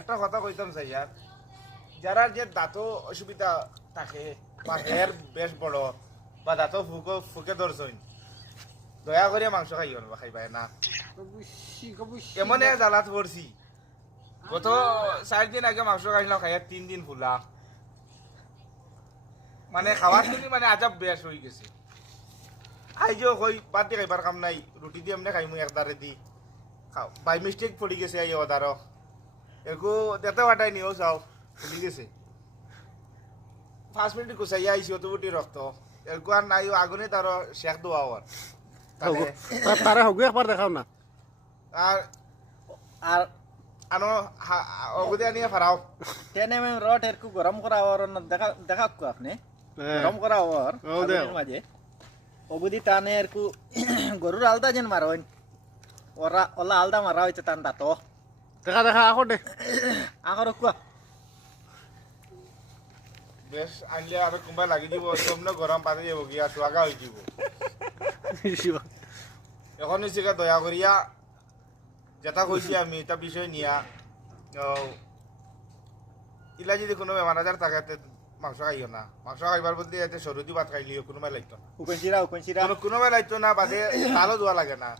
একটা কথা কইতাম স্যার, যারা যে দাঁত অসুবিধা থাকে বা হের বেশ বড় বা দাঁত ফুকে ধরছেন, দয়া করে মাংস খাইও না, খাইবাই না। এমন এক জ্বালাত পড়ছি, গত 4 দিন আগে মাংস খাইলাম, খাইয়া 3 দিন ফুলা, মানে খাওয়ার জন্য মানে আজাব বেশ হয়ে গেছে। আইজো কই বাদ দিয়ে খাইবার কাম নাই, রুটি দিয়ে এমনি খাইমু একদারে দি খাও, বাই মিস্টেক পড়ি গেছে আই ওদারো এরকু দেতে বাটাই নিও চাও ফুলি গেছে। 5 মিনিট গুছাইয়া আইসি অতবুটি রক্ত এরকু আর নাই, আগুনে তার শেখ দোয়া আর তারে হগু একবার দেখাও না। আর আর আনো অগুদে আনিয়ে ফারাও। টেনে মে রড এরকু গরম করা আর দেখা দেখা কো আপনি গরম করা আর মাঝে অবধি টানে এরকু গরুর আলদা যেন মারোন ওরা ওলা আলদা মারা হইছে টান দাঁত দেখা দেখা এখন দে আগর কো বেশ আনলে আর কোনবা লাগি দিব, তোমরা গরম পানি যাব গিয়া সোয়াগা হয়ে যাব। এখন হয়েছে দয়া করিয়া যেটা কইছি আমি এটা বিষয় নিয়া ইলা যদি কোনো বেমার আজার থাকে মাংস খাইও না, মাংস খাইবার বদলে এতে সরুদি ভাত খাইলিও কোনোবাই লাগতো না, উকনচিরা কোনোবাই লাগতো না, বাদে তালও দোয়া লাগে না।